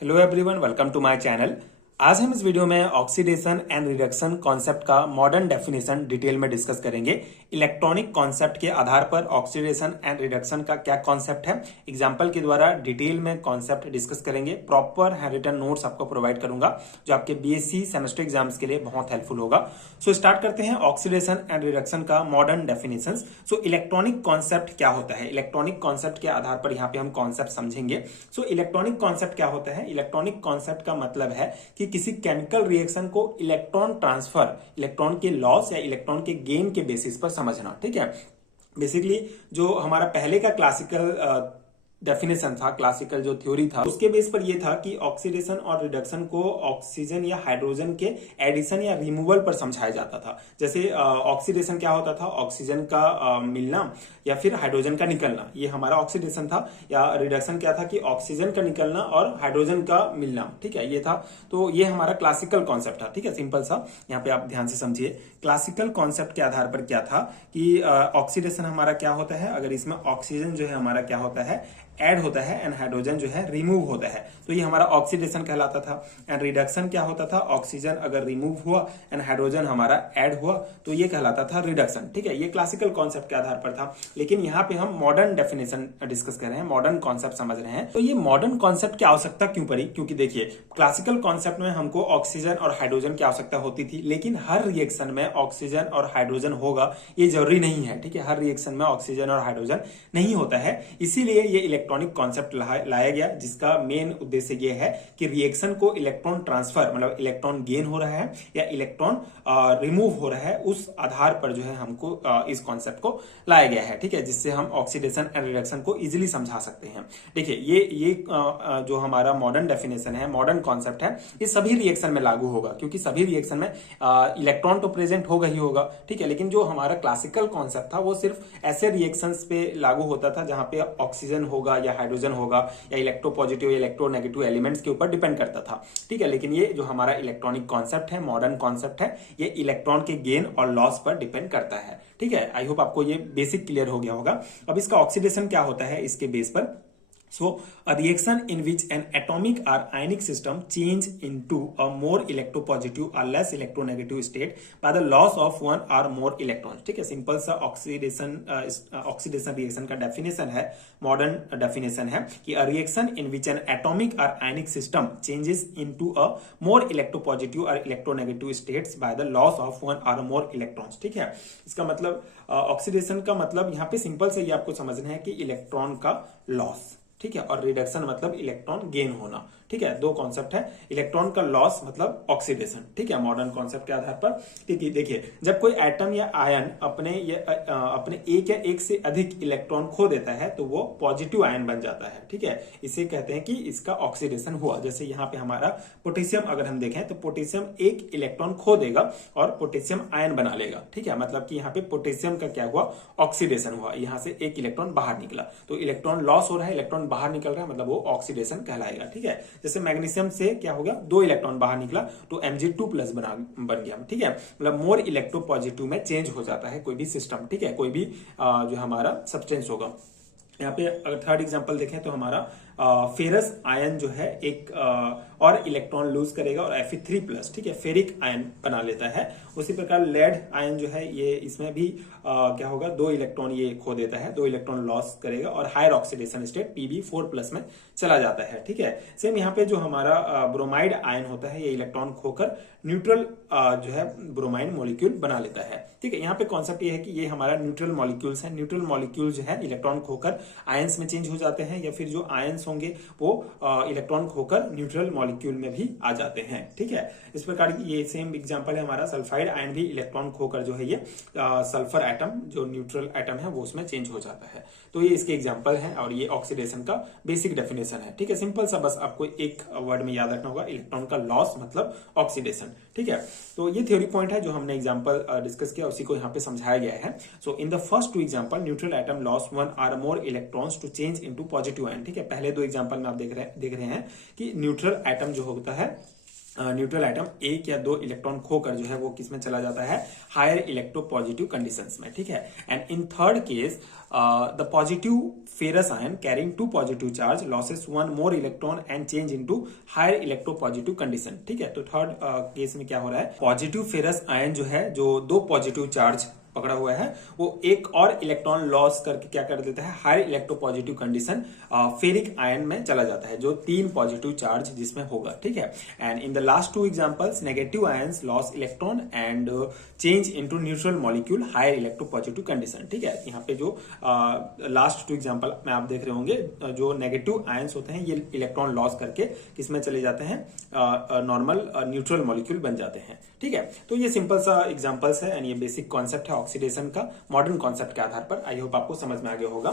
Hello everyone, welcome to my channel. आज हम इस वीडियो में ऑक्सीडेशन एंड रिडक्शन कॉन्सेप्ट का मॉडर्न डेफिनेशन डिटेल में डिस्कस करेंगे। इलेक्ट्रॉनिक कॉन्सेप्ट के आधार पर ऑक्सीडेशन एंड रिडक्शन का क्या कॉन्सेप्ट है, एग्जांपल के द्वारा डिटेल में कॉन्सेप्ट डिस्कस करेंगे। प्रॉपर हैंड रिटन नोट्स आपको प्रोवाइड करूंगा जो आपके बीएससी सेमेस्टर एग्जाम्स के लिए बहुत हेल्पफुल होगा। सो स्टार्ट करते हैं ऑक्सीडेशन एंड रिडक्शन का modern definition. So electronic concept क्या होता है, इलेक्ट्रॉनिक कॉन्सेप्ट के आधार पर यहाँ पे हम कॉन्सेप्ट समझेंगे। सो इलेक्ट्रॉनिक कॉन्सेप्ट क्या होता है, इलेक्ट्रॉनिक कॉन्सेप्ट का मतलब है कि किसी केमिकल रिएक्शन को इलेक्ट्रॉन ट्रांसफर, इलेक्ट्रॉन के लॉस या इलेक्ट्रॉन के गेन के बेसिस पर समझना। ठीक है, बेसिकली जो हमारा पहले का क्लासिकल डेफिनेशन था, क्लासिकल जो थ्योरी था, उसके बेस पर यह था कि ऑक्सीडेशन और रिडक्शन को ऑक्सीजन या हाइड्रोजन के एडिशन या रिमूवल पर समझाया जाता था। जैसे ऑक्सीडेशन क्या होता था, ऑक्सीजन का मिलना या फिर हाइड्रोजन का निकलना, ये हमारा ऑक्सीडेशन था। या रिडक्शन क्या था कि ऑक्सीजन का निकलना और हाइड्रोजन का मिलना। ठीक है, ये था। तो ये हमारा क्लासिकल कॉन्सेप्ट था। ठीक है, सिंपल सा, यहाँ पे आप ध्यान से समझिए। क्लासिकल कॉन्सेप्ट के आधार पर क्या था कि ऑक्सीडेशन हमारा क्या होता है, अगर इसमें ऑक्सीजन जो है हमारा क्या होता है, ऐड होता है, एंड हाइड्रोजन जो है रिमूव होता है, तो ये हमारा ऑक्सीडेशन कहलाता था। एंड रिडक्शन क्या होता था, ऑक्सीजन अगर रिमूव हुआ एंड हाइड्रोजन हमारा ऐड हुआ तो ये कहलाता था रिडक्शन। ठीक है, ये क्लासिकल कॉन्सेप्ट के आधार पर था। लेकिन यहाँ पे हम मॉडर्न डेफिनेशन डिस्कस कर रहे हैं, मॉडर्न कॉन्सेप्ट समझ रहे हैं। तो ये मॉडर्न कॉन्सेप्ट की आवश्यकता क्यों पड़ी, क्योंकि देखिए क्लासिकल कॉन्सेप्ट में हमको ऑक्सीजन और हाइड्रोजन की आवश्यकता होती थी, लेकिन हर रिएक्शन में ऑक्सीजन और हाइड्रोजन होगा ये जरूरी नहीं है। ठीक है, हर रिएक्शन में ऑक्सीजन और हाइड्रोजन नहीं होता है, इसीलिए ये इलेक्ट्रॉनिक कॉन्सेप्ट लाया गया, जिसका मेन उद्देश्य ये है कि रिएक्शन को इलेक्ट्रॉन ट्रांसफर, मतलब इलेक्ट्रॉन गेन हो रहा है या इलेक्ट्रॉन रिमूव हो रहा है, उस आधार पर जो है हमको इस कॉन्सेप्ट को लाया गया है। ठीक है, जिससे हम ऑक्सीडेशन एंड रिडक्शन को इजीली समझा सकते हैं। देखिए ये जो हमारा मॉडर्न डेफिनेशन है, मॉडर्न कॉन्सेप्ट है, ये सभी रिएक्शन में लागू होगा, क्योंकि सभी रिएक्शन में इलेक्ट्रॉन तो प्रेजेंट होगा ही होगा। ठीक है, लेकिन जो हमारा क्लासिकल कॉन्सेप्ट था वो सिर्फ ऐसे रिएक्शंस पे लागू होता था जहां पे ऑक्सीजन होगा या हाइड्रोजन होगा या इलेक्ट्रोपॉजिटिव या इलेक्ट्रोनेगेटिव एलिमेंट्स के ऊपर डिपेंड करता था। ठीक है, लेकिन ये जो हमारा इलेक्ट्रॉनिक कॉन्सेप्ट है, मॉडर्न कॉन्सेप्ट है, ये इलेक्ट्रॉन के गेन और लॉस पर डिपेंड करता है। ठीक है, आई होप आपको ये बेसिक क्लियर हो गया होगा। अब इसका ऑक्सीडेशन क्या होता है इसके बेस पर। So, a reaction in which an atomic or ionic system change into a more electropositive or less electronegative state by the loss of one or more electrons। ठीक है, सिंपल सा ऑक्सीडेशन रिएक्शन का definition है, modern definition है कि a reaction in which an atomic or ionic system changes into a more electropositive or electronegative states by the loss of one or more electrons। ठीक है, इसका मतलब oxidation का मतलब यहाँ पे सिंपल से ये आपको समझना है कि इलेक्ट्रॉन का लॉस। ठीक है, और रिडक्शन मतलब इलेक्ट्रॉन गेन होना। ठीक है, दो कॉन्सेप्ट है। इलेक्ट्रॉन का लॉस मतलब ऑक्सीडेशन। ठीक है, मॉडर्न कॉन्सेप्ट के आधार पर। ठीक है, देखिए जब कोई एटम या आयन अपने एक या एक से अधिक इलेक्ट्रॉन खो देता है तो वो पॉजिटिव आयन बन जाता है। ठीक है, इसे कहते हैं कि इसका ऑक्सीडेशन हुआ। जैसे यहाँ पे हमारा पोटेशियम अगर हम देखें तो पोटेशियम एक इलेक्ट्रॉन खो देगा और पोटेशियम आयन बना लेगा। ठीक है, मतलब कि यहाँ पे पोटेशियम का क्या हुआ, ऑक्सीडेशन हुआ, यहाँ से एक इलेक्ट्रॉन बाहर निकला, तो इलेक्ट्रॉन लॉस हो रहा है, इलेक्ट्रॉन बाहर निकल रहा है, मतलब वो ऑक्सीडेशन कहलाएगा। ठीक है, जैसे मैग्नीशियम से क्या हो गया, दो इलेक्ट्रॉन बाहर निकला तो Mg2+ बन गया। ठीक है, मतलब मोर इलेक्ट्रोपॉजिटिव में चेंज हो जाता है कोई भी सिस्टम। ठीक है, कोई भी जो हमारा सब्सटेंस होगा। यहाँ पे अगर थर्ड एग्जांपल देखें तो हमारा फेरस आयन जो है एक और इलेक्ट्रॉन लूज करेगा और Fe3+, ठीक है, फेरिक आयन बना लेता है। उसी प्रकार लेड आयन जो है ये इसमें भी क्या होगा, दो इलेक्ट्रॉन ये खो देता है, दो इलेक्ट्रॉन लॉस करेगा और हायर ऑक्सीडेशन स्टेट Pb4+ में चला जाता है। ठीक है, सेम यहाँ पे जो हमारा ब्रोमाइड आयन होता है ये इलेक्ट्रॉन खोकर न्यूट्रल जो है ब्रोमाइन मॉलिक्यूल बना लेता है। ठीक है, यहाँ पे कॉन्सेप्ट ये है कि ये हमारा न्यूट्रल मॉलिक्यूल्स है। न्यूट्रल मॉलिक्यूल जो है इलेक्ट्रॉन खोकर आयंस में चेंज हो जाते हैं, या फिर जो आयंस होंगे वो इलेक्ट्रॉन खोकर न्यूट्रल मॉलिक्यूल में भी आ जाते हैं। ठीक है, इस प्रकार ये सेम एग्जांपल है हमारा सल्फाइड आयन भी इलेक्ट्रॉन खोकर जो है ये सल्फर एटम जो न्यूट्रल एटम है वो उसमें चेंज हो जाता है। तो ये इसके एग्जांपल है और ये ऑक्सीडेशन का बेसिक डेफिनेशन है। ठीक है, सिंपल सा, बस आपको एक वर्ड में याद रखना होगा, इलेक्ट्रॉन का लॉस मतलब ऑक्सीडेशन। ठीक है, तो ये थ्योरी पॉइंट है जो हमने एग्जांपल डिस्कस किया, उसी को यहाँ पे समझाया गया है। So in the first two example neutral atom loss one or more electrons to change into positive ion. ठीक है, पहले दो एग्जांपल में आप देख रहे हैं कि न्यूट्रल एटम जो होता है न्यूट्रल एटम एक या दो इलेक्ट्रॉन खोकर जो है वो किस में चला जाता है, हायर इलेक्ट्रोपॉजिटिव कंडीशंस में, ठीक है। And in third case the positive ferrous ion carrying two positive charge losses one more electron and change into higher electropositive condition, ठीक है। तो थर्ड केस में क्या हो रहा है, पॉजिटिव फेरस आयन जो है, जो दो पॉजिटिव चार्ज पकड़ा हुआ है, वो एक और इलेक्ट्रॉन लॉस करके क्या कर देता है, higher electropositive condition ferric ion में चला जाता है, जो तीन पॉजिटिव चार्ज जिसमें होगा, ठीक है। And in the last two examples negative ions loss electron and change into neutral molecule higher electropositive condition, ठीक है। यहाँ पे जो लास्ट टू एग्जांपल में आप देख रहे होंगे, जो नेगेटिव आयंस होते हैं ये इलेक्ट्रॉन लॉस करके किसमें चले जाते हैं, नॉर्मल न्यूट्रल मॉलिक्यूल बन जाते हैं, ठीक है। तो ये सिंपल सा एग्जांपल्स है एंड ये बेसिक कॉन्सेप्ट है ऑक्सीडेशन का मॉडर्न कॉन्सेप्ट के आधार पर। आई होप आपको समझ में आ गया होगा।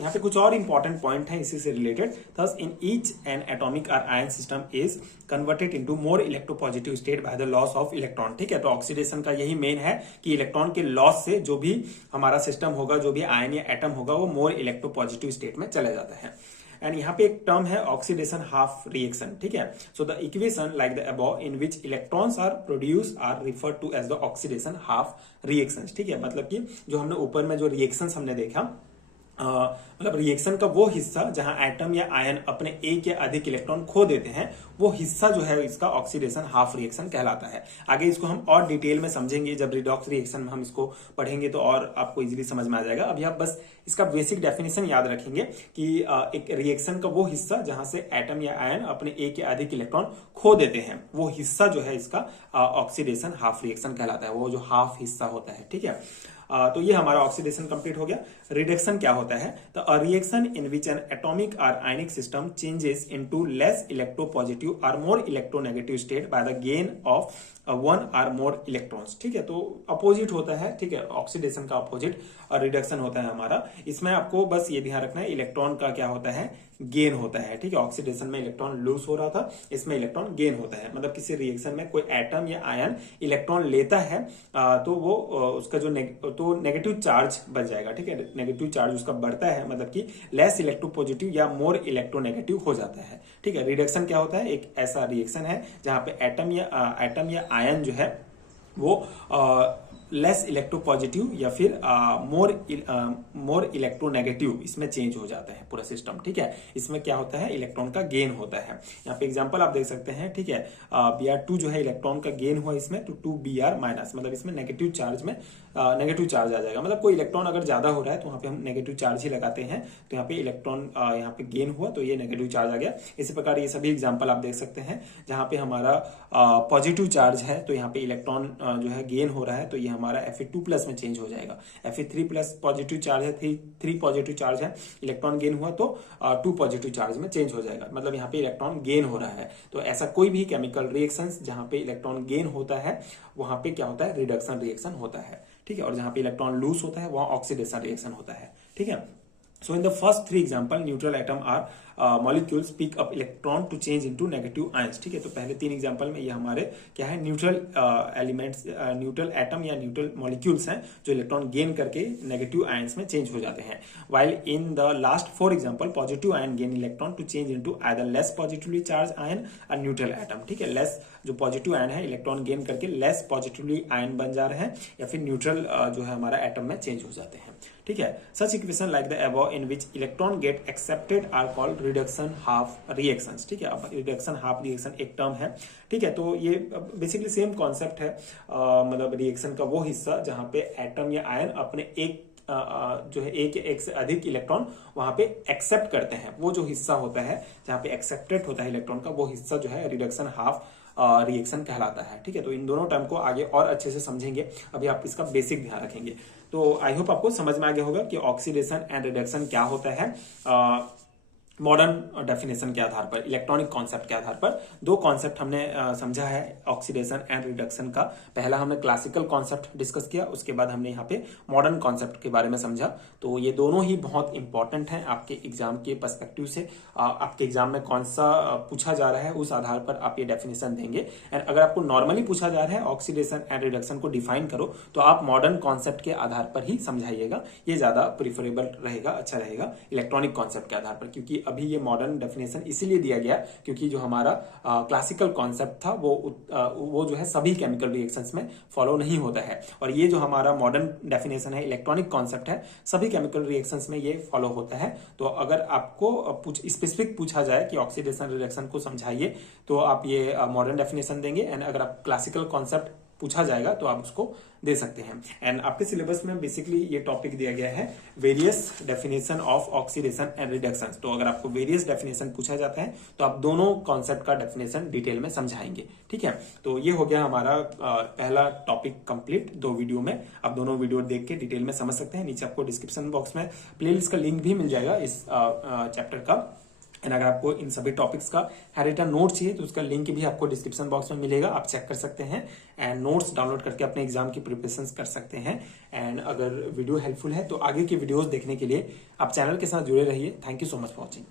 यहाँ पे कुछ और इंपॉर्टेंट पॉइंट है इसी से related. Thus in each an atomic or ion system is converted into more electropositive state by the loss of electron, ठीक है। तो ऑक्सीडेशन का यही मेन है कि इलेक्ट्रॉन के लॉस से जो भी हमारा सिस्टम होगा, जो भी आयन या एटम होगा, वो मोर इलेक्ट्रोपॉजिटिव स्टेट में चला जाता है। एंड यहाँ पे एक टर्म है ऑक्सीडेशन हाफ रिएक्शन, ठीक है। So the equation like the above in which electrons are produce are referred to as the oxidation half reactions, ठीक है। मतलब कि जो हमने ऊपर में जो रिएक्शंस हमने देखा, मतलब रिएक्शन का वो हिस्सा जहां एटम या आयन अपने एक या अधिक इलेक्ट्रॉन खो देते हैं, वो हिस्सा जो है इसका ऑक्सीडेशन हाफ रिएक्शन कहलाता है। आगे इसको हम और डिटेल में समझेंगे, जब रिडॉक्स रिएक्शन में हम इसको पढ़ेंगे तो और आपको इजीली समझ में आ जाएगा। अभी आप बस इसका बेसिक डेफिनेशन याद रखेंगे कि एक रिएक्शन का वो हिस्सा जहां से एटम या आयन अपने एक या अधिक इलेक्ट्रॉन खो देते हैं, वो हिस्सा जो है इसका ऑक्सीडेशन हाफ रिएक्शन कहलाता है, वो जो हाफ हिस्सा होता है, ठीक है। तो ये हमारा ऑक्सीडेशन कंप्लीट हो गया। रिडक्शन क्या होता है, तो a reaction in which an atomic or ionic system changes into less electropositive or more electronegative state by the gain of one or more electrons, ठीक है। तो अपोजिट होता है, ठीक है, ऑक्सीडेशन का अपोजिट और रिडक्शन होता है हमारा। इसमें आपको बस ये ध्यान रखना है, इलेक्ट्रॉन का क्या होता है, गेन होता है, ठीक है। ऑक्सीडेशन में इलेक्ट्रॉन लूज हो रहा था, इसमें इलेक्ट्रॉन गेन होता है। मतलब किसी रिएक्शन में कोई एटम या आयन इलेक्ट्रॉन लेता है तो वो उसका जो नेगेटिव चार्ज बच जाएगा, ठीक है। नेगेटिव चार्ज उसका बढ़ता है, मतलब कि लेस इलेक्ट्रोपॉजिटिव या मोर इलेक्ट्रोनेगेटिव हो जाता है, ठीक है। रिडक्शन क्या होता है, एक ऐसा रिएक्शन है जहां पे एटम या आयन जो है वो लेस इलेक्ट्रोपॉजिटिव या फिर मोर इलेक्ट्रोनेगेटिव इसमें चेंज हो जाता है पूरा सिस्टम, ठीक है। इसमें क्या होता है, इलेक्ट्रॉन का गेन होता है। यहाँ पे एग्जांपल आप देख सकते हैं, ठीक है। Br2 जो है इलेक्ट्रॉन का गेन हुआ इसमें, तो 2Br माइनस, मतलब इसमें नेगेटिव चार्ज में नेगेटिव चार्ज आ जाएगा। मतलब कोई इलेक्ट्रॉन अगर ज्यादा हो रहा है तो वहां पे हम नेगेटिव चार्ज ही लगाते हैं, तो यहाँ पे इलेक्ट्रॉन यहाँ पे गेन हुआ तो ये नेगेटिव चार्ज आ गया। इसी प्रकार ये सभी एग्जाम्पल आप देख सकते हैं जहां पे हमारा पॉजिटिव चार्ज है तो यहाँ पे इलेक्ट्रॉन जो है गेन हो रहा है, तो ये हमारा Fe2+ में चेंज हो जाएगा। Fe3+ पॉजिटिव चार्ज है, 3 पॉजिटिव चार्ज है, इलेक्ट्रॉन गेन हुआ तो 2 पॉजिटिव चार्ज में चेंज हो जाएगा। मतलब यहाँ पे इलेक्ट्रॉन गेन हो रहा है। तो ऐसा कोई भी केमिकल रिएक्शंस जहां पे इलेक्ट्रॉन गेन होता है वहां पे क्या होता है, रिडक्शन रिएक्शन होता है, ठीक है। और जहां पे इलेक्ट्रॉन लूज होता है वहां ऑक्सीडेशन रिएक्शन होता है, ठीक है। So in the first three example, neutral atom are molecules pick up electron to change into negative ions, ठीक है। तो पहले 3 एग्जांपल में ये हमारे क्या है, न्यूट्रल एलिमेंट्स, न्यूट्रल एटम या न्यूट्रल मॉलिक्यूल्स हैं जो इलेक्ट्रॉन गेन करके नेगेटिव आयंस में चेंज हो जाते हैं। while in the last 4 example, positive ion gain electron to change into either less positively charged ion or neutral atom, ठीक है। लेस जो पॉजिटिव आयन है इलेक्ट्रॉन गेन करके लेस पॉजिटिवली आयन बन जा रहे हैं या फिर न्यूट्रल जो है हमारा एटम में चेंज हो जाते हैं, ठीक है। Such equation like the above in which electron get accepted are called reduction half reactions, ठीक है। अब रिडक्शन हाफ रिएक्शन एक टर्म है, ठीक है। तो ये बेसिकली सेम कॉन्सेप्ट है, मतलब रिएक्शन का वो हिस्सा जहां पे एटम या आयन अपने एक जो है एक से अधिक इलेक्ट्रॉन वहां पे एक्सेप्ट करते हैं, वो जो हिस्सा होता है जहां पे एक्सेप्टेड होता है इलेक्ट्रॉन का, वो हिस्सा जो है रिडक्शन हाफ रिएक्शन कहलाता है, ठीक है। तो इन दोनों टर्म को आगे और अच्छे से समझेंगे, अभी आप इसका बेसिक ध्यान रखेंगे। तो आई होप आपको समझ में आ गया होगा कि ऑक्सीडेशन एंड रिडक्शन क्या होता है। मॉडर्न डेफिनेशन के आधार पर, इलेक्ट्रॉनिक कॉन्सेप्ट के आधार पर 2 कॉन्सेप्ट हमने समझा है ऑक्सीडेशन एंड रिडक्शन का। पहला हमने क्लासिकल कॉन्सेप्ट डिस्कस किया, उसके बाद हमने यहाँ पे मॉडर्न कॉन्सेप्ट के बारे में समझा। तो ये दोनों ही बहुत इंपॉर्टेंट हैं आपके एग्जाम के पर्सपेक्टिव से। आपके एग्जाम में कौन सा पूछा जा रहा है उस आधार पर आप ये डेफिनेशन देंगे। एंड अगर आपको नॉर्मली पूछा जा रहा है ऑक्सीडेशन एंड रिडक्शन को डिफाइन करो, तो आप मॉडर्न कॉन्सेप्ट के आधार पर ही समझाइएगा, ये ज्यादा प्रिफरेबल रहेगा, अच्छा रहेगा इलेक्ट्रॉनिक कॉन्सेप्ट के आधार पर। क्योंकि अभी ये मॉडर्न डेफिनेशन इसीलिए दिया गया क्योंकि जो हमारा क्लासिकल कॉन्सेप्ट था वो जो है सभी केमिकल रिएक्शंस में फॉलो नहीं होता है, और ये जो हमारा मॉडर्न डेफिनेशन है इलेक्ट्रॉनिक कॉन्सेप्ट है सभी केमिकल रिएक्शंस में ये फॉलो होता है। तो अगर आपको स्पेसिफिक पूछा जाए कि ऑक्सीडेशन रिडक्शन को समझाइए तो आप ये मॉडर्न डेफिनेशन देंगे, एंड अगर आप क्लासिकल कॉन्सेप्ट पूछा जाएगा तो आप उसको दे सकते हैं। एंड आपके सिलेबस में बेसिकली ये टॉपिक दिया गया है various definition of oxidation and reduction. तो अगर आपको वेरियस डेफिनेशन पूछा जाता है तो आप दोनों कॉन्सेप्ट का डेफिनेशन डिटेल में समझाएंगे। ठीक है, तो ये हो गया हमारा पहला टॉपिक कंप्लीट 2 वीडियो में। आप दोनों वीडियो देख के डिटेल में समझ सकते हैं। नीचे आपको डिस्क्रिप्शन बॉक्स में प्लेलिस्ट का लिंक भी मिल जाएगा इस चैप्टर का। एंड अगर आपको इन सभी टॉपिक्स का हैंडरिटन नोट चाहिए तो उसका लिंक भी आपको डिस्क्रिप्शन बॉक्स में मिलेगा, आप चेक कर सकते हैं एंड नोट्स डाउनलोड करके अपने एग्जाम की प्रिपरेशन कर सकते हैं। एंड अगर वीडियो हेल्पफुल है तो आगे की वीडियोस देखने के लिए आप चैनल के साथ जुड़े रहिए। Thank you so much for watching.